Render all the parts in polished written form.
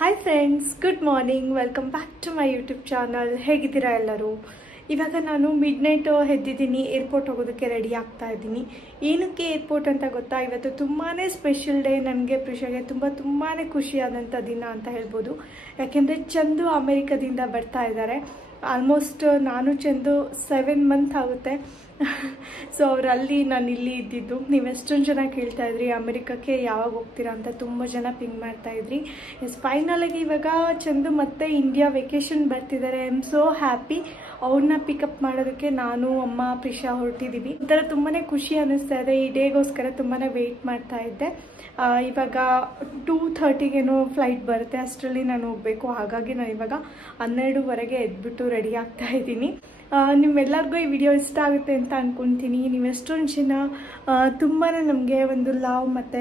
Hi friends, good morning. Welcome back to my YouTube channel. ಹೇಗಿದ್ದೀರಾ ಎಲ್ಲರೂ? ಇವಾಗ ನಾನು ಮಿಡ್ ನೈಟ್ ಎದ್ದಿದ್ದೀನಿ, ಏರ್ಪೋರ್ಟ್ ಹೋಗೋದಕ್ಕೆ ರೆಡಿ ಆಗ್ತಾ ಇದ್ದೀನಿ. ಏನಕ್ಕೆ ಏರ್ಪೋರ್ಟ್ ಅಂತ ಗೊತ್ತಾ? ಇವತ್ತು ತುಂಬಾ ಸ್ಪೆಷಲ್ ಡೇ. ನನಗೆ ಪ್ರಿಷಾಗೆ ತುಂಬಾ ಖುಷಿಯಾದಂಥ ದಿನ ಅಂತ ಹೇಳ್ಬೋದು. ಯಾಕೆಂದರೆ ಚಂದು ಅಮೆರಿಕದಿಂದ ಬರ್ತಾ ಇದ್ದಾರೆ. ಆಲ್ಮೋಸ್ಟ್ ನಾನು ಚಂದು 7 ಮಂತ್ ಆಗುತ್ತೆ. ಸೊ ಅವರಲ್ಲಿ ನಾನು ಇಲ್ಲಿ ಇದ್ದಿದ್ದು. ನೀವು ಎಷ್ಟೊಂದು ಜನ ಕೇಳ್ತಾ ಇದ್ರಿ ಅಮೆರಿಕಕ್ಕೆ ಯಾವಾಗ ಹೋಗ್ತೀರಾ ಅಂತ, ತುಂಬ ಜನ ಪಿಂಗ್ ಮಾಡ್ತಾ ಇದ್ರಿ. ಫೈನಲಾಗಿ ಇವಾಗ ಚಂದು ಮತ್ತೆ ಇಂಡಿಯಾ ವೆಕೇಶನ್ ಬರ್ತಿದ್ದಾರೆ. I am so happy. ಅವ್ರನ್ನ ಪಿಕಪ್ ಮಾಡೋದಕ್ಕೆ ನಾನು, ಅಮ್ಮ, ಪ್ರಿಷಾ ಹೊರಟಿದ್ದೀವಿ. ಒಂಥರ ತುಂಬಾ ಖುಷಿ ಅನ್ನಿಸ್ತಾ ಇದೆ. ಈ ಡೇಗೋಸ್ಕರ ತುಂಬಾ ವೆಯ್ಟ್ ಮಾಡ್ತಾ ಇದ್ದೆ. ಇವಾಗ 2:30ಗೇನೋ ಫ್ಲೈಟ್ ಬರುತ್ತೆ, ಅಷ್ಟರಲ್ಲಿ ನಾನು ಹೋಗಬೇಕು. ಹಾಗಾಗಿ ನಾನು ಇವಾಗ 12:15ಗೆ ಎದ್ಬಿಟ್ಟು ರೆಡಿ ಆಗ್ತಾ ಇದ್ದೀನಿ. ನಿಮ್ಮೆಲ್ಲರಿಗೂ ಈ ವಿಡಿಯೋ ಇಷ್ಟ ಆಗುತ್ತೆ ಅಂತ ಅಂದ್ಕೊತೀನಿ. ನೀವು ಎಷ್ಟೊಂದು ಜನ ತುಂಬಾ ನಮಗೆ ಒಂದು ಲವ್ ಮತ್ತು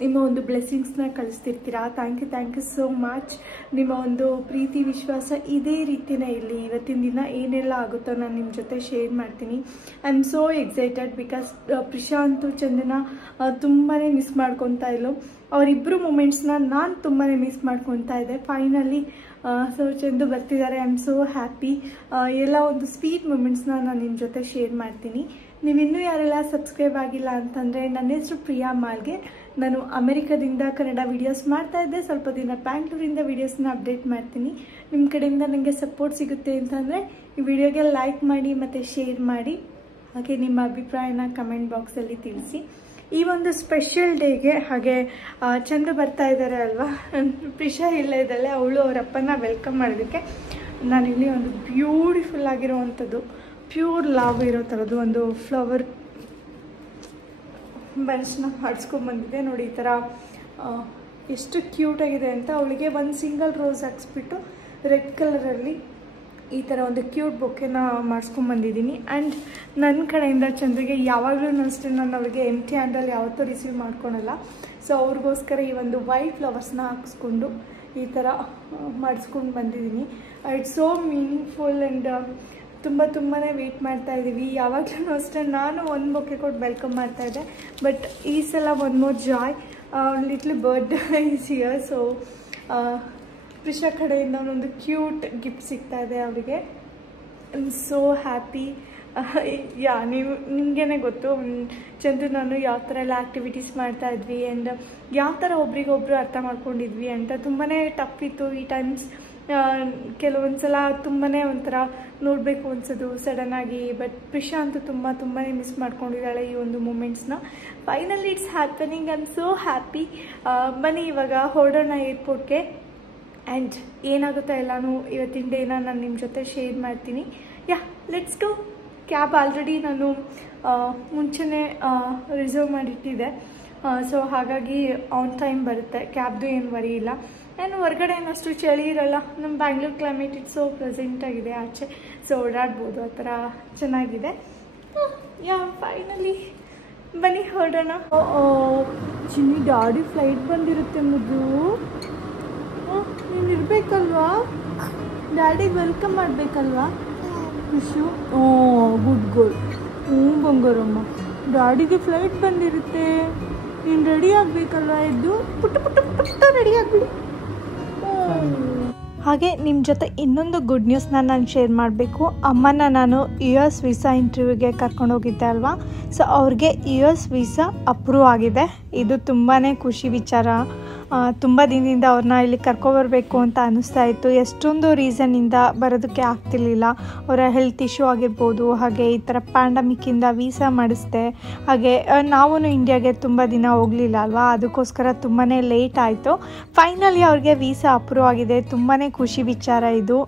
ನಿಮ್ಮ ಒಂದು ಬ್ಲೆಸ್ಸಿಂಗ್ಸ್ನ ಕಳಿಸ್ತಿರ್ತೀರಾ. Thank you so much. ನಿಮ್ಮ ಒಂದು ಪ್ರೀತಿ ವಿಶ್ವಾಸ ಇದೇ ರೀತಿಯೇ ಇರಲಿ. ಇವತ್ತಿನ ದಿನ ಏನೆಲ್ಲ ಆಗುತ್ತೋ ನಾನು ನಿಮ್ಮ ಜೊತೆ ಶೇರ್ ಮಾಡ್ತೀನಿ. I am so excited because Prisha ಅಂತೂ ಚಂದನ ತುಂಬಾ ಮಿಸ್ ಮಾಡ್ಕೊತಾ ಇದ್ಲು. ಅವರಿಬ್ಬರು ಮೂಮೆಂಟ್ಸ್ನ ನಾನು ತುಂಬಾ ಮಿಸ್ ಮಾಡ್ಕೊತಾ ಇದ್ದೆ. ಫೈನಲಿ ಸೊ ಚಂದು ಬರ್ತಿದ್ದಾರೆ. I am so happy. ಎಲ್ಲ ಒಂದು ಸ್ವೀಟ್ ಮೂಮೆಂಟ್ಸ್ನ ನಾನು ನಿಮ್ಮ ಜೊತೆ ಶೇರ್ ಮಾಡ್ತೀನಿ. ನೀವಿನ್ನೂ ಯಾರೆಲ್ಲ ಸಬ್ಸ್ಕ್ರೈಬ್ ಆಗಿಲ್ಲ ಅಂತಂದರೆ, ನನ್ನ ಹೆಸರು ಪ್ರಿಯಾ ಮಾಲ್ಗೆ. ನಾನು ಅಮೆರಿಕದಿಂದ ಕನ್ನಡ ವೀಡಿಯೋಸ್ ಮಾಡ್ತಾ ಇದ್ದೆ. ಸ್ವಲ್ಪ ದಿನ ಬ್ಯಾಂಗ್ಳೂರಿಂದ ವೀಡಿಯೋಸ್ನ ಅಪ್ಡೇಟ್ ಮಾಡ್ತೀನಿ. ನಿಮ್ಮ ಕಡೆಯಿಂದ ನನಗೆ ಸಪೋರ್ಟ್ ಸಿಗುತ್ತೆ ಅಂತಂದರೆ ಈ ವಿಡಿಯೋಗೆ ಲೈಕ್ ಮಾಡಿ ಮತ್ತು ಶೇರ್ ಮಾಡಿ. ಹಾಗೆ ನಿಮ್ಮ ಅಭಿಪ್ರಾಯನ ಕಮೆಂಟ್ ಬಾಕ್ಸಲ್ಲಿ ತಿಳಿಸಿ. ಈ ಒಂದು ಸ್ಪೆಷಲ್ ಡೇಗೆ ಹಾಗೆ ಚಂದು ಬರ್ತಾ ಇದ್ದಾರೆ ಅಲ್ವಾ, ಪ್ರಿಷಾ ಇಲ್ಲೇ ಇದ್ದಾಳೆ. ಅವಳು ಅವರ ಅಪ್ಪನ ವೆಲ್ಕಮ್ ಮಾಡೋದಕ್ಕೆ ನಾನಿಲ್ಲಿ ಒಂದು ಬ್ಯೂಟಿಫುಲ್ ಆಗಿರೋವಂಥದ್ದು ಪ್ಯೂರ್ ಲಾವ್ ಇರೋ ಥರದ್ದು ಒಂದು ಫ್ಲವರ್ ಬನ್ಸ್ನ ಮಾಡಿಸ್ಕೊಂಡ್ಬಂದಿದೆ. ನೋಡಿ ಈ ಥರ ಎಷ್ಟು ಕ್ಯೂಟಾಗಿದೆ ಅಂತ. ಅವಳಿಗೆ ಒಂದು ಸಿಂಗಲ್ ರೋಸ್ ಹಾಕ್ಸ್ಬಿಟ್ಟು ರೆಡ್ ಕಲರಲ್ಲಿ ಈ ಥರ ಒಂದು ಕ್ಯೂಟ್ ಬೊಕ್ಕೆನ ಮಾಡಿಸ್ಕೊಂಡ್ಬಂದಿದ್ದೀನಿ. ಆ್ಯಂಡ್ ನನ್ನ ಕಡೆಯಿಂದ ಚಂದ್ರಿಗೆ ಯಾವಾಗಲೂ ಅಷ್ಟೇ ನಾನು ಅವಳಿಗೆ ಎಂಟಿ ಹ್ಯಾಂಡಲ್ಲಿ ಯಾವತ್ತೂ ರಿಸೀವ್ ಮಾಡ್ಕೊಳಲ್ಲ. ಸೊ ಅವ್ರಿಗೋಸ್ಕರ ಈ ಒಂದು ವೈಟ್ ಫ್ಲವರ್ಸ್ನ ಹಾಕ್ಸ್ಕೊಂಡು ಈ ಥರ ಮಾಡಿಸ್ಕೊಂಡು ಬಂದಿದ್ದೀನಿ. ಇಟ್ಸ್ ಸೋ ಮೀನಿಂಗ್ಫುಲ್ ಆ್ಯಂಡ್ ತುಂಬಾ ವೆಯ್ಟ್ ಮಾಡ್ತಾ ಇದ್ದೀವಿ. ಯಾವಾಗಲೂ ಅಷ್ಟೇ ನಾನು ಒಂದು ಬೊಕ್ಕೆ ಕೊಟ್ಟು ವೆಲ್ಕಮ್ ಮಾಡ್ತಾಯಿದ್ದೆ. ಬಟ್ ಈ ಸಲ one more joy, little bird is here. So Prisha ಕಡೆಯಿಂದ ಒಂದೊಂದು ಕ್ಯೂಟ್ ಗಿಫ್ಟ್ ಸಿಗ್ತಾ ಇದೆ ಅವರಿಗೆ. I am so happy. ನಿಮಗೇನೆ ಗೊತ್ತು ಚಂದು ನಾನು ಯಾವ ಥರ ಎಲ್ಲ ಆ್ಯಕ್ಟಿವಿಟೀಸ್ ಮಾಡ್ತಾ ಇದ್ವಿ ಆ್ಯಂಡ್ ಯಾವ ಥರ ಒಬ್ರಿಗೊಬ್ರು ಅರ್ಥ ಮಾಡ್ಕೊಂಡಿದ್ವಿ ಅಂತ. ತುಂಬಾ ಟಫ್ ಇತ್ತು ಈ ಟೈಮ್ಸ್. ಕೆಲವೊಂದು ಸಲ ತುಂಬಾ ಒಂಥರ ನೋಡಬೇಕು ಅನ್ಸೋದು ಸಡನ್ನಾಗಿ. ಬಟ್ ಪ್ರಿಷಾ ಅಂತೂ ತುಂಬಾ ಮಿಸ್ ಮಾಡ್ಕೊಂಡಿದ್ದಾಳೆ ಈ ಒಂದು ಮೂಮೆಂಟ್ಸ್ನ. Finally it's happening. I am so happy. ಬನ್ನಿ ಇವಾಗ ಹೊರಡೋಣ ಏರ್ಪೋರ್ಟ್ಗೆ. ಆ್ಯಂಡ್ ಏನಾಗುತ್ತೋ ಎಲ್ಲನೂ ಇವತ್ತಿನ ಡೇನ ನಾನು ನಿಮ್ಮ ಜೊತೆ ಶೇರ್ ಮಾಡ್ತೀನಿ. Let's go. ಕ್ಯಾಬ್ ಆಲ್ರೆಡಿ ನಾನು ಮುಂಚೆನೇ ರಿಸರ್ವ್ ಮಾಡಿಟ್ಟಿದ್ದೆ. ಸೊ ಹಾಗಾಗಿ ಆನ್ ಟೈಮ್ ಬರುತ್ತೆ. ಕ್ಯಾಬ್ದು ಏನು ವರಿ ಇಲ್ಲ. ನಾನು ಹೊರಗಡೆ ಏನಷ್ಟು ಚಳಿ ಇರಲ್ಲ. ನಮ್ಮ ಬ್ಯಾಂಗ್ಳೂರ್ ಕ್ಲೈಮೇಟ್ ಇಟ್ಸ್ ಸೋ ಪ್ರೆಸೆಂಟಾಗಿದೆ ಆಚೆ. ಸೊ ಓಡಾಡ್ಬೋದು, ಆ ಥರ ಚೆನ್ನಾಗಿದೆ. ಫೈನಲಿ ಬನ್ನಿ ಹೊರಡೋಣ. ಚಿನ್ನಿ ಗಾಡಿ ಫ್ಲೈಟ್ ಬಂದಿರುತ್ತೆ ಮುದ್ದು. ನೀನು ಇರಬೇಕಲ್ವಾ, ಡ್ಯಾಡಿಗೆ ವೆಲ್ಕಮ್ ಮಾಡಬೇಕಲ್ವಾ ಖುಷು? Good girl. ಬಂಗಾರಮ್ಮ, ಡ್ಯಾಡಿಗೆ ಫ್ಲೈಟ್ ಬಂದಿರುತ್ತೆ. ನೀನು ರೆಡಿ ಆಗಬೇಕಲ್ವಾ? ಎದ್ದು ಪುಟ್ಟ ರೆಡಿ ಆಗಿಬಿಡು. ಹಾಗೆ ನಿಮ್ಮ ಜೊತೆ ಇನ್ನೊಂದು ಗುಡ್ ನ್ಯೂಸ್ನ ನಾನು ಶೇರ್ ಮಾಡಬೇಕು. ಅಮ್ಮನ ನಾನು US ವೀಸಾ ಇಂಟರ್ವ್ಯೂಗೆ ಕರ್ಕೊಂಡೋಗಿದ್ದೆ ಅಲ್ವಾ. ಸೊ ಅವ್ರಿಗೆ US ವೀಸಾ ಅಪ್ರೂವ್ ಆಗಿದೆ. ಇದು ತುಂಬಾ ಖುಷಿ ವಿಚಾರ. ತುಂಬ ದಿನದಿಂದ ಅವ್ರನ್ನ ಇಲ್ಲಿ ಕರ್ಕೊಬರ್ಬೇಕು ಅಂತ ಅನ್ನಿಸ್ತಾ ಇತ್ತು. ಎಷ್ಟೊಂದು ರೀಸನ್ನಿಂದ ಬರೋದಕ್ಕೆ ಆಗ್ತಿರ್ಲಿಲ್ಲ. ಅವರ ಹೆಲ್ತ್ ಇಶ್ಯೂ ಆಗಿರ್ಬೋದು, ಹಾಗೆ ಈ ಥರ ಪ್ಯಾಂಡಮಿಕ್ಕಿಂದ ವೀಸಾ ಮಾಡಿಸ್ದೆ. ಹಾಗೆ ನಾವು ಇಂಡಿಯಾಗೆ ತುಂಬ ದಿನ ಹೋಗಲಿಲ್ಲ ಅಲ್ವಾ, ಅದಕ್ಕೋಸ್ಕರ ತುಂಬಾ ಲೇಟ್ ಆಯಿತು. ಫೈನಲಿ ಅವ್ರಿಗೆ ವೀಸಾ ಅಪ್ರೂವ್ ಆಗಿದೆ. ತುಂಬಾ ಖುಷಿ ವಿಚಾರ ಇದು.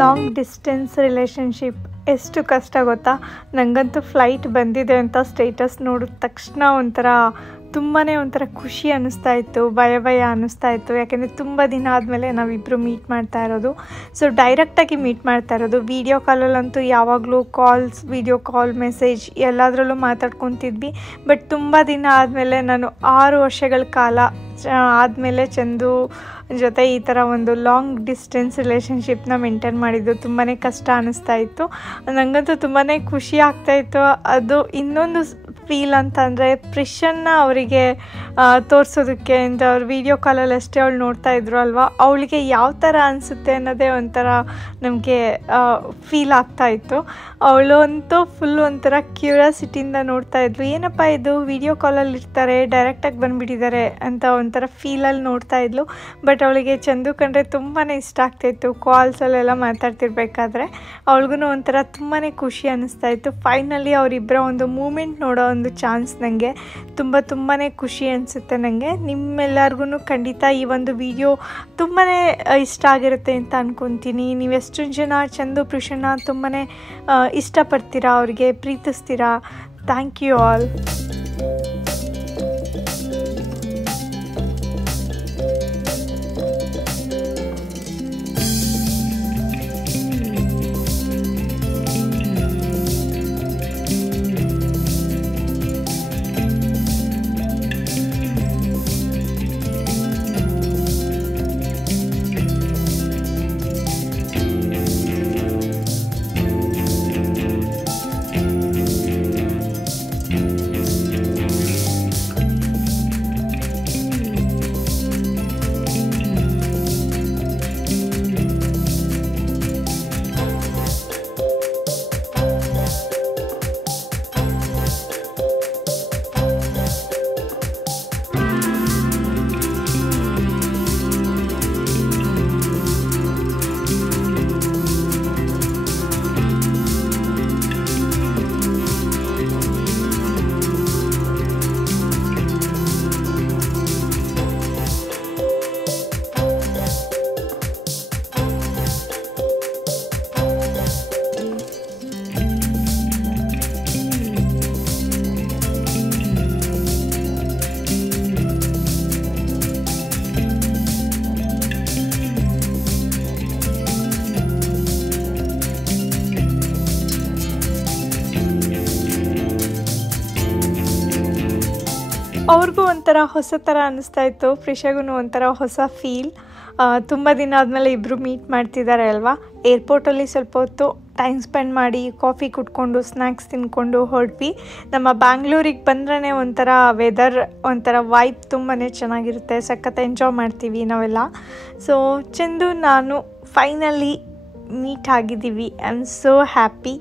ಲಾಂಗ್ ಡಿಸ್ಟೆನ್ಸ್ ರಿಲೇಷನ್ಶಿಪ್ ಎಷ್ಟು ಕಷ್ಟ ಗೊತ್ತಾ? ನನಗಂತೂ ಫ್ಲೈಟ್ ಬಂದಿದೆ ಅಂತ ಸ್ಟೇಟಸ್ ನೋಡಿದ ತಕ್ಷಣ ಒಂಥರ ಖುಷಿ ಅನ್ನಿಸ್ತಾ ಇತ್ತು, ಭಯ ಅನ್ನಿಸ್ತಾ ಇತ್ತು. ಯಾಕೆಂದರೆ ತುಂಬ ದಿನ ಆದಮೇಲೆ ನಾವಿಬ್ಬರು ಮೀಟ್ ಮಾಡ್ತಾ ಇರೋದು. ಸೊ ಡೈರೆಕ್ಟಾಗಿ ಮೀಟ್ ಮಾಡ್ತಾ ಇರೋದು. ವೀಡಿಯೋ ಕಾಲಲ್ಲಂತೂ ಯಾವಾಗಲೂ ವಿಡಿಯೋ ಕಾಲ್, ಮೆಸೇಜ್ ಎಲ್ಲದರಲ್ಲೂ ಮಾತಾಡ್ಕೊತಿದ್ವಿ. ಬಟ್ ತುಂಬ ದಿನ ಆದಮೇಲೆ ನಾನು 6 ವರ್ಷಗಳ ಕಾಲ ಆದಮೇಲೆ ಚಂದು ಜೊತೆ ಈ ಥರ ಒಂದು ಲಾಂಗ್ ಡಿಸ್ಟೆನ್ಸ್ ರಿಲೇಷನ್ಶಿಪ್ನ ಮೇಂಟೈನ್ ಮಾಡಿದ್ದು ತುಂಬಾ ಕಷ್ಟ ಅನ್ನಿಸ್ತಾ ಇತ್ತು. ನನಗಂತೂ ತುಂಬಾ ಖುಷಿ ಆಗ್ತಾಯಿತ್ತು. ಅದು ಇನ್ನೊಂದು ಫೀಲ್ ಅಂತಂದರೆ ಪ್ರಿಷನ್ನ ಅವರಿಗೆ ತೋರಿಸೋದಕ್ಕೆ ಅಂತ ಅವ್ರು ವೀಡಿಯೋ ಕಾಲಲ್ಲಿ ಅಷ್ಟೇ ಅವಳು ನೋಡ್ತಾ ಇದ್ರು ಅಲ್ವಾ, ಅವಳಿಗೆ ಯಾವ ಥರ ಅನಿಸುತ್ತೆ ಅನ್ನೋದೇ ಒಂಥರ ನಮಗೆ ಫೀಲ್ ಆಗ್ತಾಯಿತ್ತು. ಅವಳು ಅಂತೂ ಫುಲ್ ಒಂಥರ ಕ್ಯೂರಿಯಾಸಿಟಿಯಿಂದ ನೋಡ್ತಾ ಇದ್ಲು, ಏನಪ್ಪ ಇದು ವೀಡಿಯೋ ಕಾಲಲ್ಲಿ ಇರ್ತಾರೆ ಡೈರೆಕ್ಟಾಗಿ ಬಂದುಬಿಟ್ಟಿದ್ದಾರೆ ಅಂತ ಒಂಥರ ಫೀಲಲ್ಲಿ ನೋಡ್ತಾ ಇದ್ಲು. ಬಟ್ ಅವಳಿಗೆ ಚಂದು ಕಂಡ್ರೆ ತುಂಬಾ ಇಷ್ಟ ಆಗ್ತಾಯಿತ್ತು. ಕಾಲ್ಸಲ್ಲೆಲ್ಲ ಮಾತಾಡ್ತಿರ್ಬೇಕಾದ್ರೆ ಅವಳಿಗೂ ಒಂಥರ ತುಂಬಾ ಖುಷಿ ಅನ್ನಿಸ್ತಾ ಇತ್ತು. ಫೈನಲಿ ಅವರಿಬ್ಬರ ಒಂದು ಮೂಮೆಂಟ್ ನೋಡೋ ಒಂದು ಚಾನ್ಸ್ ನನಗೆ ತುಂಬಾ ಖುಷಿ ಅನಿಸುತ್ತೆ. ನನಗೆ ನಿಮ್ಮೆಲ್ಲರಿಗೂ ಖಂಡಿತ ಈ ಒಂದು ವಿಡಿಯೋ ತುಂಬಾ ಇಷ್ಟ ಆಗಿರುತ್ತೆ ಅಂತ ಅಂದ್ಕೊತೀನಿ. ನೀವೆಷ್ಟು ಜನ ಚಂದು ಪ್ರಿಷನ್ನ ತುಂಬಾ ಇಷ್ಟಪಡ್ತೀರಾ, ಅವ್ರಿಗೆ ಪ್ರೀತಿಸ್ತೀರಾ. Thank you all. ಅವ್ರಿಗೂ ಒಂಥರ ಹೊಸ ಥರ ಅನ್ನಿಸ್ತಾ ಇತ್ತು, ಪ್ರಿಷಾಗೂ ಒಂಥರ ಹೊಸ ಫೀಲ್. ತುಂಬ ದಿನ ಆದಮೇಲೆ ಇಬ್ಬರು ಮೀಟ್ ಮಾಡ್ತಿದ್ದಾರೆ ಅಲ್ವಾ. ಏರ್ಪೋರ್ಟಲ್ಲಿ ಸ್ವಲ್ಪ ಹೊತ್ತು ಟೈಮ್ ಸ್ಪೆಂಡ್ ಮಾಡಿ ಕಾಫಿ ಕುಟ್ಕೊಂಡು ಸ್ನ್ಯಾಕ್ಸ್ ತಿನ್ಕೊಂಡು ಹೊರಟ್ವಿ. ನಮ್ಮ ಬ್ಯಾಂಗ್ಳೂರಿಗೆ ಬಂದ್ರೇ ಒಂಥರ ವೆದರ್ ಒಂಥರ ವೈಬ್ ತುಂಬಾ ಚೆನ್ನಾಗಿರುತ್ತೆ, ಸಖತ್ ಎಂಜಾಯ್ ಮಾಡ್ತೀವಿ ನಾವೆಲ್ಲ. ಸೊ ಚಂದು ನಾನು ಫೈನಲಿ ಮೀಟ್ ಆಗಿದ್ದೀವಿ. I am so happy.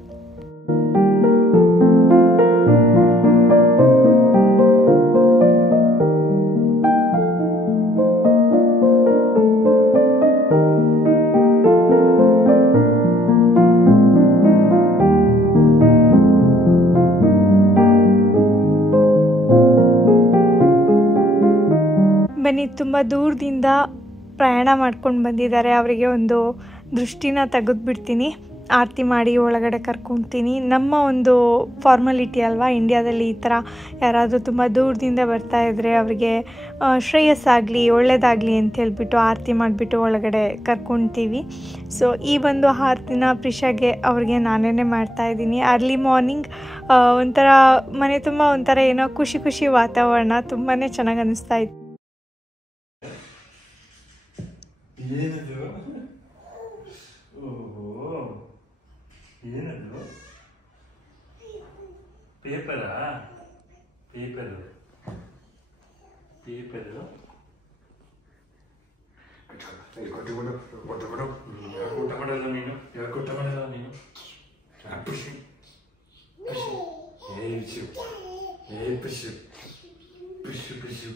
ಬನ್ನಿ, ತುಂಬ ದೂರದಿಂದ ಪ್ರಯಾಣ ಮಾಡ್ಕೊಂಡು ಬಂದಿದ್ದಾರೆ. ಅವರಿಗೆ ಒಂದು ದೃಷ್ಟಿನ ತೆಗೆದುಬಿಡ್ತೀನಿ, ಆರತಿ ಮಾಡಿ ಒಳಗಡೆ ಕರ್ಕೊತೀನಿ. ನಮ್ಮ ಒಂದು ಫಾರ್ಮಾಲಿಟಿ ಅಲ್ವಾ ಇಂಡಿಯಾದಲ್ಲಿ, ಈ ಥರ ಯಾರಾದರೂ ತುಂಬ ದೂರದಿಂದ ಬರ್ತಾಯಿದ್ರೆ ಅವರಿಗೆ ಶ್ರೇಯಸ್ಸಾಗಲಿ ಒಳ್ಳೆಯದಾಗಲಿ ಅಂತ ಹೇಳ್ಬಿಟ್ಟು ಆರತಿ ಮಾಡಿಬಿಟ್ಟು ಒಳಗಡೆ ಕರ್ಕೊತೀವಿ. ಸೊ ಈ ಒಂದು ಆರತಿನ ಪ್ರಿಷಾಗೆ ಅವ್ರಿಗೆ ನಾನೇ ಮಾಡ್ತಾಯಿದ್ದೀನಿ. ಅರ್ಲಿ ಮಾರ್ನಿಂಗ್ ಒಂಥರ ಮನೆ ತುಂಬ ಒಂಥರ ಏನೋ ಖುಷಿ ಖುಷಿ ವಾತಾವರಣ, ತುಂಬಾ ಚೆನ್ನಾಗಿ ಅನ್ನಿಸ್ತಾ ಇತ್ತು. ಏನದು? ಓಹೋ, ಏನದು? ಪೇಪರಾ? ಪೇಪರು ಪೇಪರು ಊಟ ಮಾಡಲ್ಲ ನೀನು? ಯಾಕೆ ಊಟ ಮಾಡಲ್ಲ ನೀನು? ಪುಷು ಪುಷು ಏ ಪುಷು ಪುಷು ಪುಷು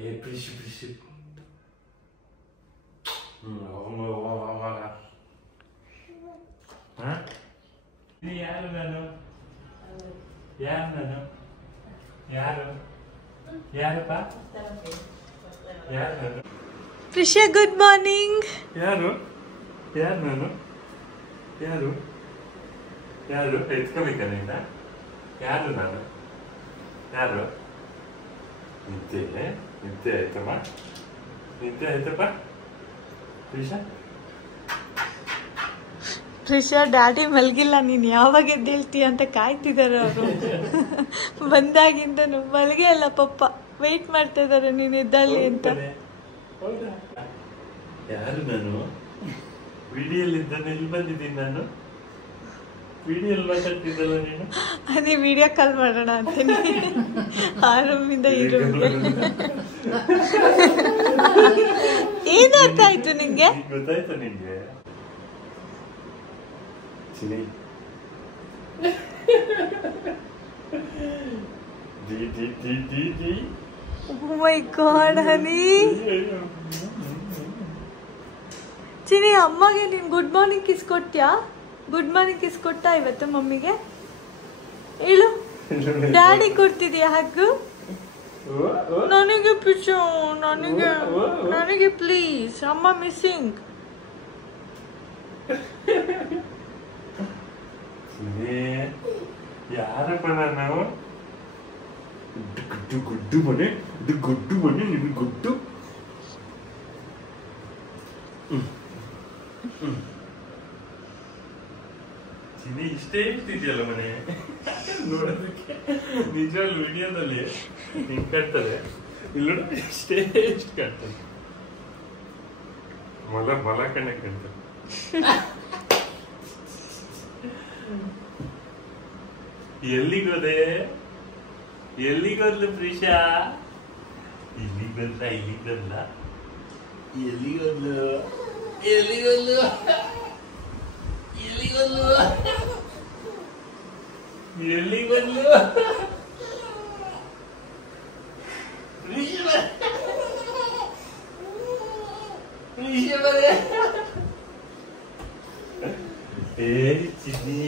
ಏ ಪುಷು ಪುಷು. ಯಾರು ನಾನು? ಯಾರು ನಾನು? ಯಾರು? ಯಾರಪ್ಪ? ಯಾರು ನಾನು? Prisha good morning. ಯಾರು? ಯಾರು ನಾನು? ಯಾರು? ಯಾರು? ಎತ್ಕೋಬೇಕಾ ನಿನ್ನ? ಯಾರು ನಾನು? ಯಾರು? ನಿದ್ದೆ ನಿದ್ದೆ ಆಯ್ತಮ್ಮ? ನಿದ್ದೆ ಆಯ್ತಪ್ಪ? ಪ್ರಿಷಾ ಡ್ಯಾಡಿ ಮಲಗಿಲ್ಲ, ನೀನು ಯಾವಾಗ ಎದ್ದೇಳ್ತೀಯ ಅಂತ ಕಾಯ್ತಿದ್ದಾರೆ ಅವರು. ಬಂದಾಗಿಂದನು ಮಲಗೇ ಅಲ್ಲ ಪಪ್ಪ, ವೇಟ್ ಮಾಡ್ತಾ ಇದ್ದಾರೆ ನೀನು ಎದ್ದಳ್ಳಿ ಅಂತ. ಯಾರು ನಾನು ವಿಡಿಯೋಲ್ ಇದ್ದಾನೆ, ಎಲ್ಲಿ ಬಂದಿದ್ದೀನಿ ನಾನು? ವಿಡಿಯೋಲ್ ಮಾತಾಡ್ತಿದ್ದಲ್ಲ ನೀನು? ಅದೇ ವಿಡಿಯೋ ಕಾಲ್ ಮಾಡೋಣ ಅಂತೀನಿ ಆ ರೂಮಿಂದ ಈ ರೂಮ್ಗೆ. ಏನ್ ಅರ್ಥ ಆಯ್ತು ನಿಂಗೆ? ಗೊತ್ತಾಯ್ತು ನಿಂಗೆ? Chini Oh my God, honey. Chini, ಅಮ್ಮಗೆ ನೀನ್ ಗುಡ್ ಮಾರ್ನಿಂಗ್ ಕಿಸ್ ಕೊಟ್ಯಾ? ಗುಡ್ ಮಾರ್ನಿಂಗ್ ಕಿಸ್ ಕೊಟ್ಟ ಇವತ್ತು ಮಮ್ಮಿಗೆ? ಹೇಳು. ಡ್ಯಾಡಿ ಕೊಡ್ತಿದ್ಯಾ ಹಗ್ಗು? ನನಗೆ ಪಿಚ್ಚು, ನನಗೆ ಪ್ಲೀಸ್, ಅಮ್ಮ ಮಿಸ್ಸಿಂಗ್. ಯಾರಪ್ಪ ನಾವು? ಗುಡ್ಡು ಮನೆ, ಗುಡ್ಡು ಮನೆ, ನಿಮಗೆ ಗುಡ್ಡು. ಚಿನಿ ಇಷ್ಟೇ ಇರ್ತಿದ್ಯಲ್ಲ ಮನೆ ನೋಡೋದಕ್ಕೆ. ನಿಜವಾಗ್ಲೂ ವಿಡಿಯೋದಲ್ಲಿ ಹಿಂಗ್ ಕಾಣ್ತದೆ, ಇಲ್ಲಿ ಇಷ್ಟೇ ಎಷ್ಟು ಕಾಣ್ತದೆ. ಮೊಲ ಕಣ್ಣೆ ಕಾಣ್ತದೆ. ಎಲ್ಲಿಗೋದೆ? ಎಲ್ಲಿಗೋದ್ಲು ಪ್ರೀಶಾ? ಇಲ್ಲಿಗೋದ್ಲ? ಎಲ್ಲಿಗೋದ್ಲು? ಚಿನ್ನಿ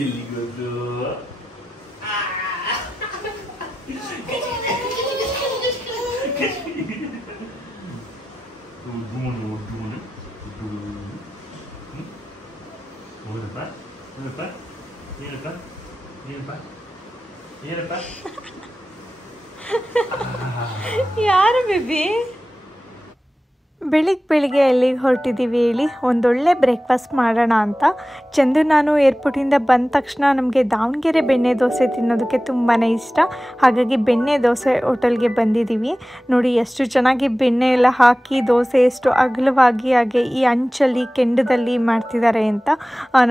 ಎಲ್ಲಿಗೋದು? ಯಾರು ಬೇಬಿ? ಬೆಳಿಗ್ಗೆ ಎಲ್ಲಿಗೆ ಹೊರಟಿದ್ದೀವಿ ಹೇಳಿ? ಒಂದೊಳ್ಳೆ ಬ್ರೇಕ್ಫಾಸ್ಟ್ ಮಾಡೋಣ ಅಂತ. ಚಂದು ನಾನು ಏರ್ಪೋರ್ಟಿಂದ ಬಂದ ತಕ್ಷಣ ನಮಗೆ ದಾವಣಗೆರೆ ಬೆಣ್ಣೆ ದೋಸೆ ತಿನ್ನೋದಕ್ಕೆ ತುಂಬಾ ಇಷ್ಟ. ಹಾಗಾಗಿ ಬೆಣ್ಣೆ ದೋಸೆ ಹೋಟೆಲ್ಗೆ ಬಂದಿದ್ದೀವಿ. ನೋಡಿ ಎಷ್ಟು ಚೆನ್ನಾಗಿ ಬೆಣ್ಣೆ ಎಲ್ಲ ಹಾಕಿ ದೋಸೆ ಎಷ್ಟು ಅಗಲವಾಗಿ ಹಾಗೆ ಈ ಅಂಚಲ್ಲಿ ಕೆಂಡದಲ್ಲಿ ಮಾಡ್ತಿದ್ದಾರೆ ಅಂತ.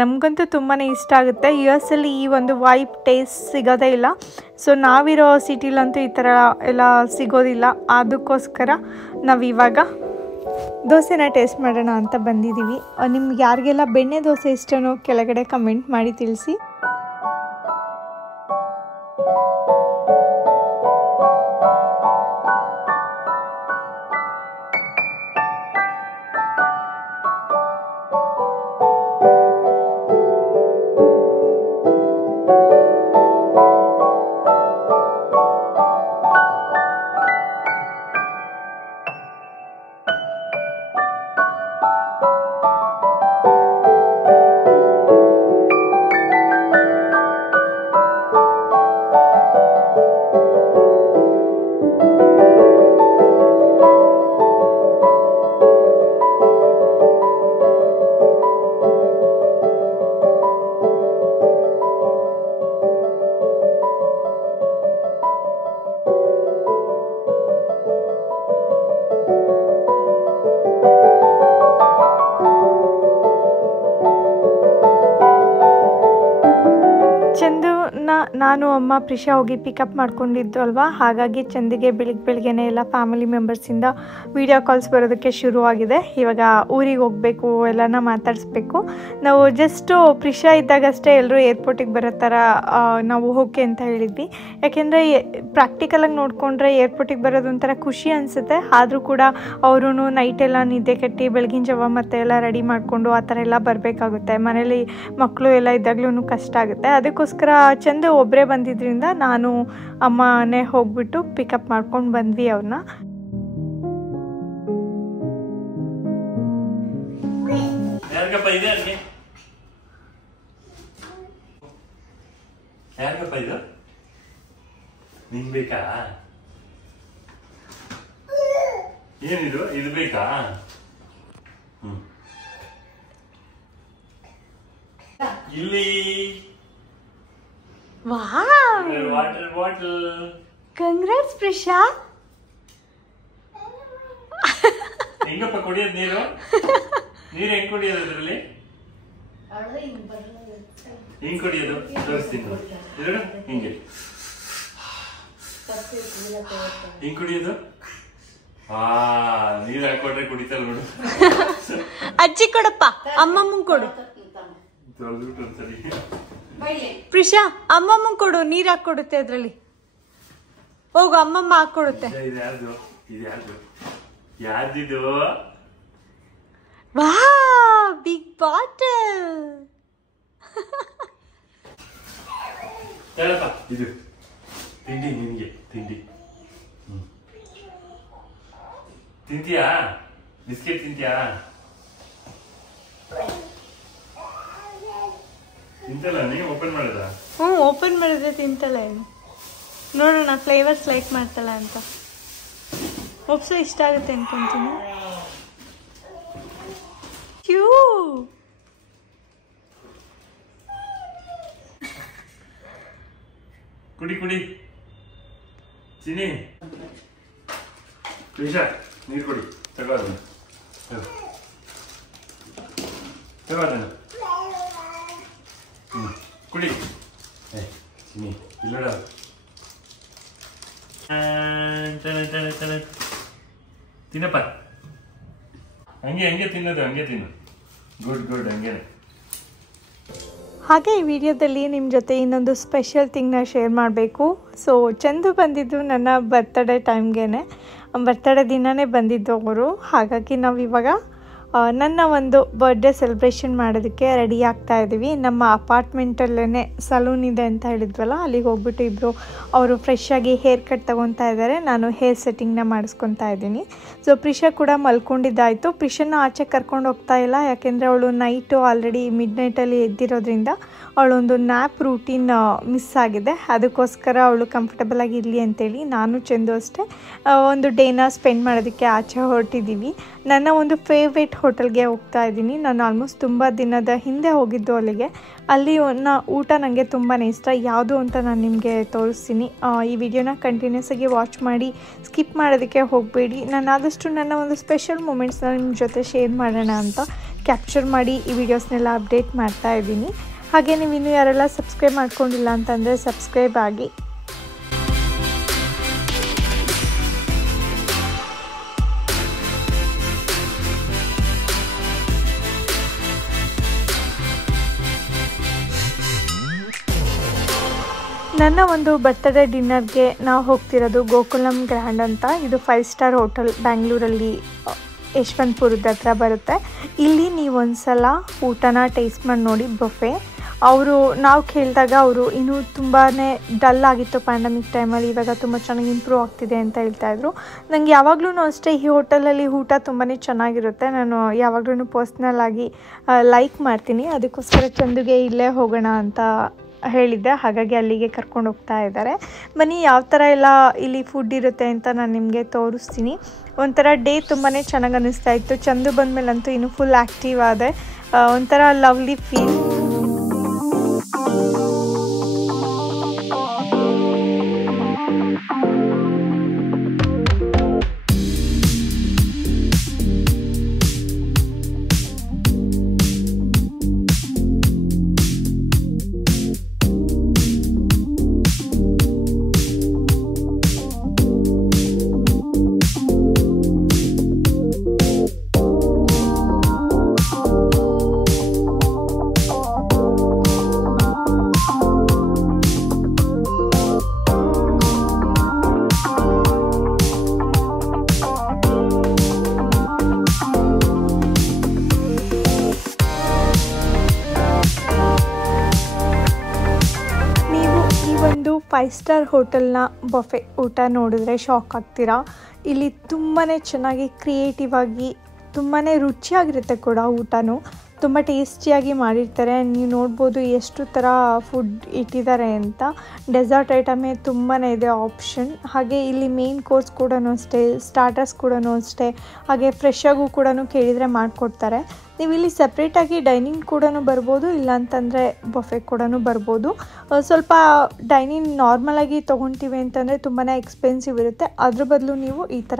ನಮಗಂತೂ ತುಂಬಾ ಇಷ್ಟ ಆಗುತ್ತೆ. US ಅಲ್ಲಿ ಈ ಒಂದು ವೈಪ್ ಟೇಸ್ಟ್ ಸಿಗೋದೇ ಇಲ್ಲ. ಸೊ ನಾವಿರೋ ಸಿಟಿಲಂತೂ ಈ ಥರ ಎಲ್ಲ ಸಿಗೋದಿಲ್ಲ. ಅದಕ್ಕೋಸ್ಕರ ನಾವಿವಾಗ ದೋಸೆನ ಟೇಸ್ಟ್ ಮಾಡೋಣ ಅಂತ ಬಂದಿದ್ದೀವಿ. ನಿಮ್ಗೆ ಯಾರಿಗೆಲ್ಲ ಬೆಣ್ಣೆ ದೋಸೆ ಇಷ್ಟನೋ ಕೆಳಗಡೆ ಕಮೆಂಟ್ ಮಾಡಿ ತಿಳಿಸಿ. ನಾನು ಅಮ್ಮ ಪ್ರಿಷಾ ಹೋಗಿ ಪಿಕಪ್ ಮಾಡ್ಕೊಂಡಿದ್ದು ಅಲ್ವಾ, ಹಾಗಾಗಿ ಚಂದಿಗೆ ಬೆಳಿಗ್ಗೆನೇ ಎಲ್ಲ ಫ್ಯಾಮಿಲಿ ಮೆಂಬರ್ಸಿಂದ ವೀಡಿಯೋ ಕಾಲ್ಸ್ ಬರೋದಕ್ಕೆ ಶುರುವಾಗಿದೆ. ಇವಾಗ ಊರಿಗೆ ಹೋಗಬೇಕು, ಎಲ್ಲನ ಮಾತಾಡಿಸ್ಬೇಕು. ನಾವು ಜಸ್ಟು ಪ್ರಿಷಾ ಇದ್ದಾಗಷ್ಟೇ ಎಲ್ಲರೂ ಏರ್ಪೋರ್ಟಿಗೆ ಬರೋ ಥರ ನಾವು ಹೋಗಿ ಅಂತ ಹೇಳಿದ್ವಿ. ಯಾಕೆಂದರೆ ಪ್ರಾಕ್ಟಿಕಲಾಗಿ ನೋಡಿಕೊಂಡ್ರೆ ಏರ್ಪೋರ್ಟಿಗೆ ಬರೋದು ಒಂಥರ ಖುಷಿ ಅನಿಸುತ್ತೆ. ಆದರೂ ಕೂಡ ಅವರು ನೈಟೆಲ್ಲ ನಿದ್ದೆ ಕೆಟ್ಟು ಬೆಳಗಿನ ಜಾವ ಮತ್ತೆ ಎಲ್ಲ ರೆಡಿ ಮಾಡಿಕೊಂಡು ಆ ಥರ ಎಲ್ಲ ಬರಬೇಕಾಗುತ್ತೆ. ಮನೇಲಿ ಮಕ್ಕಳು ಎಲ್ಲ ಇದ್ದಾಗಲೂ ಕಷ್ಟ ಆಗುತ್ತೆ. ಅದಕ್ಕೋಸ್ಕರ ಚಂದು ಒಬ್ಬರೇ ಬಂದಿದ್ದರಿಂದ ನಾನು ಅಮ್ಮನೇ ಹೋಗ್ಬಿಟ್ಟು ಪಿಕಪ್ ಮಾಡ್ಕೊಂಡು ಬಂದ್ವಿ ಅವ್ರನ್ನ. ಯಾರಿಗಪ್ಪ ಇದು? ನಿಂಗೆ ಬೇಕಾ? ಏನಿದು? ಇದು ಬೇಕಾ? ಇಲ್ಲಿ wow, water bottle. Congrats Prisha. ಹೆಂಗಪ್ಪ ಕುಡಿಯೋದು ನೀರು? ನೀರು ಹೆಂಗ್ ಕುಡಿಯೋದು ಅದ್ರಲ್ಲಿ? ಹಿಂಗ್ ಕುಡಿಯೋದು ತೋರಿಸ್ತೀನಿ. ಹಿಂಗೆ ಹಿಂಗ್ ಕುಡಿಯೋದು. ನೀರ್ ಹಾಕೊಟ್ರೆ ಕುಡಿತಾರ ನೋಡು. ಅಜ್ಜಿ ಕೊಡಪ್ಪ, ಅಮ್ಮಮ್ಮಂಗ್ ಕೊಡು. ಸರಿ ಪ್ರಿಷಾ, ಅಮ್ಮಮ್ಮಂಗ್ ಕೊಡು, ನೀರ್ ಹಾಕೊಡುತ್ತೆ ಅದ್ರಲ್ಲಿ. ಹೋಗು, ಅಮ್ಮಮ್ಮ ಹಾಕೊಡುತ್ತೆ. ಯಾರ್ದಿದು? ವಾ, ಬಿಗ್ ಬಾಟಲ್. ಹೇಳಪ್ಪ, ಇದು ತಿಂಡಿ ನಿನ್ಗೆ. ತಿಂಡಿ ತಿಂತೀಯಾ? ಬಿಸ್ಕೆಟ್ ತಿಂತೀಯಾ? ತಿಂತಲ್ಲ ನೀವು? ಓಪನ್ ಮಾಡಿದ? ಓಪನ್ ಮಾಡಿದ್ರೆ ತಿಂತಲ್ಲ. ಏನು ನೋಡೋಣ, ಫ್ಲೇವರ್ಸ್ ಲೈಕ್ ಮಾಡ್ತಲ್ಲ ಅಂತ. ಒಪ್ಸು, ಇಷ್ಟ ಆಗುತ್ತೆ ಅನ್ಕೊಂತೀನಿ. ಕ್ಯೂ, ಕುಡಿ ಕುಡಿ ಚಿನಿ. ಪ್ರಿಷಾ, ನೀರು ಕೊಡಿ. ತಗೋದನ್ನು ತಗೋದನ್ನು ಕುಡಿ. ಚಿನಿ ಇಲ್ಲೋಡ. ತಿನ್ನಪ್ಪ. ಹಂಗೆ ಹಂಗೆ ತಿನ್ನೋದು, ಹಂಗೆ ತಿನ್ನು. ಗುಡ್ ಗುಡ್, ಹಂಗೇನೆ. ಹಾಗೆ ಈ ವಿಡಿಯೋದಲ್ಲಿ ನಿಮ್ಮ ಜೊತೆ ಇನ್ನೊಂದು ಸ್ಪೆಷಲ್ ಥಿಂಗ್ನ ಶೇರ್ ಮಾಡಬೇಕು. ಸೊ ಚಂದು ಬಂದಿದ್ದು ನನ್ನ ಬರ್ತಡೇ ಟೈಮ್ಗೆ, ಬರ್ತಡೇ ದಿನವೇ ಬಂದಿದ್ದು ಅವರು. ಹಾಗಾಗಿ ನಾವು ಇವಾಗ ನನ್ನ ಒಂದು ಬರ್ಡೇ ಸೆಲೆಬ್ರೇಷನ್ ಮಾಡೋದಕ್ಕೆ ರೆಡಿ ಆಗ್ತಾ ಇದ್ದೀವಿ. ನಮ್ಮ ಅಪಾರ್ಟ್ಮೆಂಟಲ್ಲೇ ಸಲೂನ್ ಇದೆ ಅಂತ ಹೇಳಿದ್ವಲ್ಲ, ಅಲ್ಲಿಗೆ ಹೋಗ್ಬಿಟ್ಟು ಇಬ್ಬರು ಅವರು ಫ್ರೆಶ್ ಆಗಿ ಹೇರ್ ಕಟ್ ತೊಗೊತಾ ಇದ್ದಾರೆ. ನಾನು ಹೇರ್ ಸೆಟ್ಟಿಂಗ್ನ ಮಾಡಿಸ್ಕೊತಾ ಇದ್ದೀನಿ. ಸೊ ಪ್ರಿಷಾ ಕೂಡ ಮಲ್ಕೊಂಡಿದ್ದಾಯಿತು. ಪ್ರಿಷಾನ ಆಚೆ ಕರ್ಕೊಂಡು ಹೋಗ್ತಾ ಇಲ್ಲ, ಯಾಕೆಂದರೆ ಅವಳು ನೈಟು ಆಲ್ರೆಡಿ ಮಿಡ್ ನೈಟಲ್ಲಿ ಎದ್ದಿರೋದ್ರಿಂದ ಅವಳೊಂದು ನ್ಯಾಪ್ ರೂಟೀನ್ ಮಿಸ್ ಆಗಿದೆ. ಅದಕ್ಕೋಸ್ಕರ ಅವಳು ಕಂಫರ್ಟಬಲಾಗಿ ಇರಲಿ ಅಂತೇಳಿ ನಾನು ಚಂದು ಅಷ್ಟೇ ಒಂದು ಡೇನ ಸ್ಪೆಂಡ್ ಮಾಡೋದಕ್ಕೆ ಆಚೆ ಹೊರಟಿದ್ದೀವಿ. ನನ್ನ ಒಂದು ಫೇವ್ರೇಟ್ ಹೋಟೆಲ್ಗೆ ಹೋಗ್ತಾ ಇದ್ದೀನಿ. ನಾನು ಆಲ್ಮೋಸ್ಟ್ ತುಂಬ ದಿನದ ಹಿಂದೆ ಹೋಗಿದ್ದು ಅಲ್ಲಿಗೆ. ಅಲ್ಲಿ ಊಟ ನನಗೆ ತುಂಬಾ ಇಷ್ಟ. ಯಾವುದು ಅಂತ ನಾನು ನಿಮಗೆ ತೋರಿಸ್ತೀನಿ. ಈ ವಿಡಿಯೋನ ಕಂಟಿನ್ಯೂಸ್ ಆಗಿ ವಾಚ್ ಮಾಡಿ, ಸ್ಕಿಪ್ ಮಾಡೋದಕ್ಕೆ ಹೋಗಬೇಡಿ. ನಾನು ಆದಷ್ಟು ನನ್ನ ಒಂದು ಸ್ಪೆಷಲ್ ಮೂಮೆಂಟ್ಸ್ನ ನಿಮ್ಮ ಜೊತೆ ಶೇರ್ ಮಾಡೋಣ ಅಂತ ಕ್ಯಾಪ್ಚರ್ ಮಾಡಿ ಈ ವಿಡಿಯೋಸ್ನೆಲ್ಲ ಅಪ್ಡೇಟ್ ಮಾಡ್ತಾ ಇದ್ದೀನಿ. ಹಾಗೆ ನೀವು ಇನ್ನೂ ಯಾರೆಲ್ಲ ಸಬ್ಸ್ಕ್ರೈಬ್ ಮಾಡ್ಕೊಂಡಿಲ್ಲ ಅಂತಂದರೆ ಸಬ್ಸ್ಕ್ರೈಬ್ ಆಗಿ. ನನ್ನ ಒಂದು ಬರ್ತ್ಡೇ ಡಿನ್ನರ್ಗೆ ನಾವು ಹೋಗ್ತಿರೋದು ಗೋಕುಲಂ ಗ್ರ್ಯಾಂಡ್ ಅಂತ. ಇದು 5 ಸ್ಟಾರ್ ಹೋಟೆಲ್, ಬ್ಯಾಂಗ್ಳೂರಲ್ಲಿ ಯಶವಂತಪುರದ ಹತ್ರ ಬರುತ್ತೆ. ಇಲ್ಲಿ ನೀವು ಒಂದು ಸಲ ಊಟನ ಟೇಸ್ಟ್ ಮಾಡಿ ನೋಡಿ, ಬಫೆ. ನಾವು ಕೇಳಿದಾಗ ಅವರು ಇನ್ನೂ ತುಂಬಾ ಡಲ್ ಆಗಿತ್ತು ಪ್ಯಾಂಡಮಿಕ್ ಟೈಮಲ್ಲಿ, ಇವಾಗ ತುಂಬ ಚೆನ್ನಾಗಿ ಇಂಪ್ರೂವ್ ಆಗ್ತಿದೆ ಅಂತ ಹೇಳ್ತಾಯಿದ್ರು. ನನಗೆ ಯಾವಾಗಲೂ ಅಷ್ಟೇ ಈ ಹೋಟೆಲಲ್ಲಿ ಊಟ ತುಂಬಾ ಚೆನ್ನಾಗಿರುತ್ತೆ. ನಾನು ಯಾವಾಗಲೂ ಪರ್ಸ್ನಲ್ ಆಗಿ ಲೈಕ್ ಮಾಡ್ತೀನಿ. ಅದಕ್ಕೋಸ್ಕರ ಚಂದುಗೆ ಇಲ್ಲೇ ಹೋಗೋಣ ಅಂತ ಹೇಳಿದ್ದೆ, ಹಾಗಾಗಿ ಅಲ್ಲಿಗೆ ಕರ್ಕೊಂಡು ಹೋಗ್ತಾ ಇದ್ದಾರೆ. ಬನ್ನಿ ಯಾವ ಥರ ಎಲ್ಲ ಇಲ್ಲಿ ಫುಡ್ ಇರುತ್ತೆ ಅಂತ ನಾನು ನಿಮಗೆ ತೋರಿಸ್ತೀನಿ. ಒಂಥರ ಡೇ ತುಂಬಾ ಚೆನ್ನಾಗಿ ಅನ್ನಿಸ್ತಾ ಇತ್ತು. ಚಂದು ಬಂದಮೇಲಂತೂ ಇನ್ನೂ ಫುಲ್ ಆ್ಯಕ್ಟಿವ್ ಆದೆ. ಒಂಥರ ಲವ್ಲಿ ಫೀಲ್. ಒಂದು 5 ಸ್ಟಾರ್ ಹೋಟೆಲ್ನ ಬಫೆ ಊಟ ನೋಡಿದ್ರೆ ಶಾಕ್ ಆಗ್ತೀರಾ. ಇಲ್ಲಿ ತುಂಬಾ ಚೆನ್ನಾಗಿ ಕ್ರಿಯೇಟಿವ್ ಆಗಿ ತುಂಬಾ ರುಚಿಯಾಗಿರುತ್ತೆ ಕೂಡ. ಊಟನೂ ತುಂಬ ಟೇಸ್ಟಿಯಾಗಿ ಮಾಡಿರ್ತಾರೆ. ನೀವು ನೋಡ್ಬೋದು ಎಷ್ಟು ಥರ ಫುಡ್ ಇಟ್ಟಿದ್ದಾರೆ ಅಂತ. ಡೆಸರ್ಟ್ ಐಟಮೇ ತುಂಬಾ ಇದೆ ಆಪ್ಷನ್. ಹಾಗೆ ಇಲ್ಲಿ ಮೇನ್ ಕೋರ್ಸ್ ಕೂಡ ಅಷ್ಟೇ, ಸ್ಟಾರ್ಟರ್ಸ್ ಕೂಡ ಅಷ್ಟೇ. ಹಾಗೆ ಫ್ರೆಶ್ ಆಗು ಕೂಡ ಕೇಳಿದರೆ ಮಾಡಿಕೊಡ್ತಾರೆ. ನೀವು ಇಲ್ಲಿ ಸಪ್ರೇಟಾಗಿ ಡೈನಿಂಗ್ ಕೂಡ ಬರ್ಬೋದು, ಇಲ್ಲಾಂತಂದರೆ ಬಫೆ ಕೂಡ ಬರ್ಬೋದು. ಸ್ವಲ್ಪ ಡೈನಿಂಗ್ ನಾರ್ಮಲಾಗಿ ತೊಗೊತೀವಿ ಅಂತಂದರೆ ತುಂಬಾ ಎಕ್ಸ್ಪೆನ್ಸಿವ್ ಇರುತ್ತೆ. ಅದ್ರ ಬದಲು ನೀವು ಈ ಥರ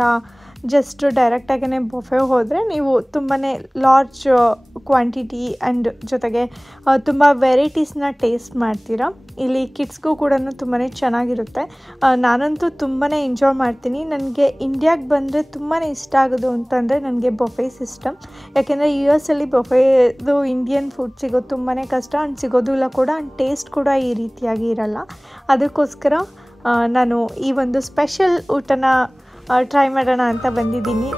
ಜಸ್ಟ್ ಡೈರೆಕ್ಟಾಗೇ ಬಫೆ ಹೋದರೆ ನೀವು ತುಂಬಾ ಲಾರ್ಜ್ ಕ್ವಾಂಟಿಟಿ ಆ್ಯಂಡ್ ಜೊತೆಗೆ ತುಂಬ ವೆರೈಟೀಸ್ನ ಟೇಸ್ಟ್ ಮಾಡ್ತೀರಾ. ಇಲ್ಲಿ ಕಿಡ್ಸ್ಗೂ ಕೂಡ ತುಂಬಾ ಚೆನ್ನಾಗಿರುತ್ತೆ. ನಾನಂತೂ ತುಂಬಾ ಎಂಜಾಯ್ ಮಾಡ್ತೀನಿ. ನನಗೆ ಇಂಡಿಯಾಗೆ ಬಂದರೆ ತುಂಬಾ ಇಷ್ಟ ಆಗೋದು ಅಂತಂದರೆ ನನಗೆ ಬಫೆ ಸಿಸ್ಟಮ್. ಯಾಕೆಂದರೆ US ಅಲ್ಲಿ ಬಫೆದು ಇಂಡಿಯನ್ ಫುಡ್ ಸಿಗೋದು ತುಂಬಾ ಕಷ್ಟ, ಆ್ಯಂಡ್ ಸಿಗೋದು ಇಲ್ಲ ಕೂಡ, ಆ್ಯಂಡ್ ಟೇಸ್ಟ್ ಕೂಡ ಈ ರೀತಿಯಾಗಿ ಇರಲ್ಲ. ಅದಕ್ಕೋಸ್ಕರ ನಾನು ಈ ಒಂದು ಸ್ಪೆಷಲ್ ಊಟನ ಟ್ರೈ ಮಾಡೋಣ ಅಂತ ಬಂದಿದ್ದೀನಿ.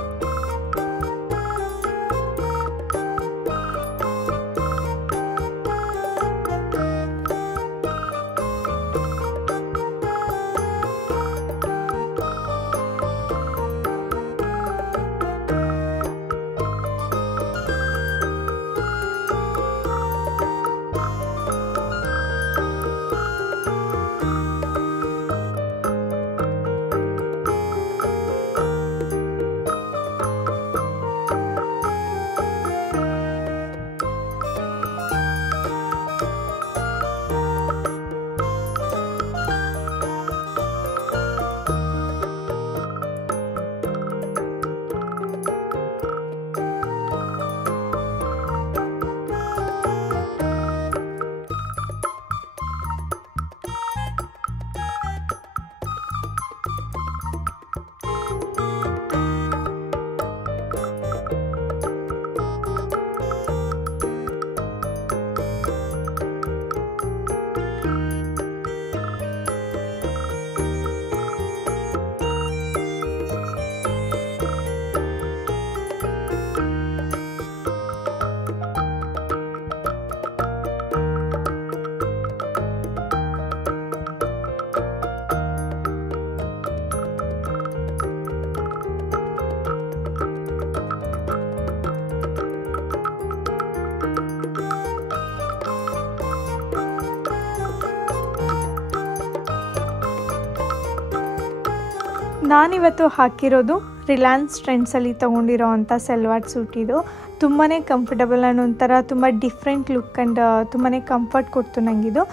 ನಾನಿವತ್ತು ಹಾಕಿರೋದು ರಿಲಯನ್ಸ್ ಟ್ರೆಂಡ್ಸಲ್ಲಿ ತೊಗೊಂಡಿರೋ ಅಂಥ ಸಲ್ವಾರ್ ಸೂಟ್. ಇದು ತುಂಬಾ ಕಂಫರ್ಟಬಲ್ ಆ್ಯಂಡ್ ಒಂಥರ ತುಂಬ ಡಿಫ್ರೆಂಟ್ ಲುಕ್ ಆ್ಯಂಡ್ ತುಂಬಾ ಕಂಫರ್ಟ್ ಕೊಡ್ತು ನನಗಿದು.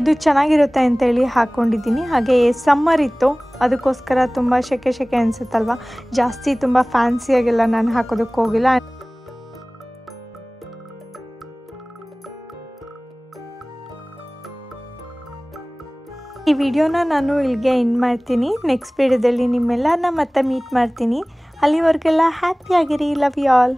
ಇದು ಚೆನ್ನಾಗಿರುತ್ತೆ ಅಂತೇಳಿ ಹಾಕ್ಕೊಂಡಿದ್ದೀನಿ. ಹಾಗೆ ಸಮ್ಮರ್ ಇತ್ತು, ಅದಕ್ಕೋಸ್ಕರ ತುಂಬ ಸೆಕೆ ಅನಿಸುತ್ತಲ್ವ, ಜಾಸ್ತಿ ತುಂಬ ಫ್ಯಾನ್ಸಿಯಾಗೆಲ್ಲ ನಾನು ಹಾಕೋದಕ್ಕೆ ಹೋಗಿಲ್ಲ. ಈ ವಿಡಿಯೋನ ನಾನು ಇಲ್ಲಿಗೆ ಎಂಡ್ ಮಾಡ್ತೀನಿ. ನೆಕ್ಸ್ಟ್ ವಿಡಿಯೋದಲ್ಲಿ ನಿಮ್ಮೆಲ್ಲರನ್ನ ಮತ್ತೆ ಮೀಟ್ ಮಾಡ್ತೀನಿ. ಅಲ್ಲಿವರೆಗೆಲ್ಲ ಹ್ಯಾಪಿ ಆಗಿರಿ. Love you all.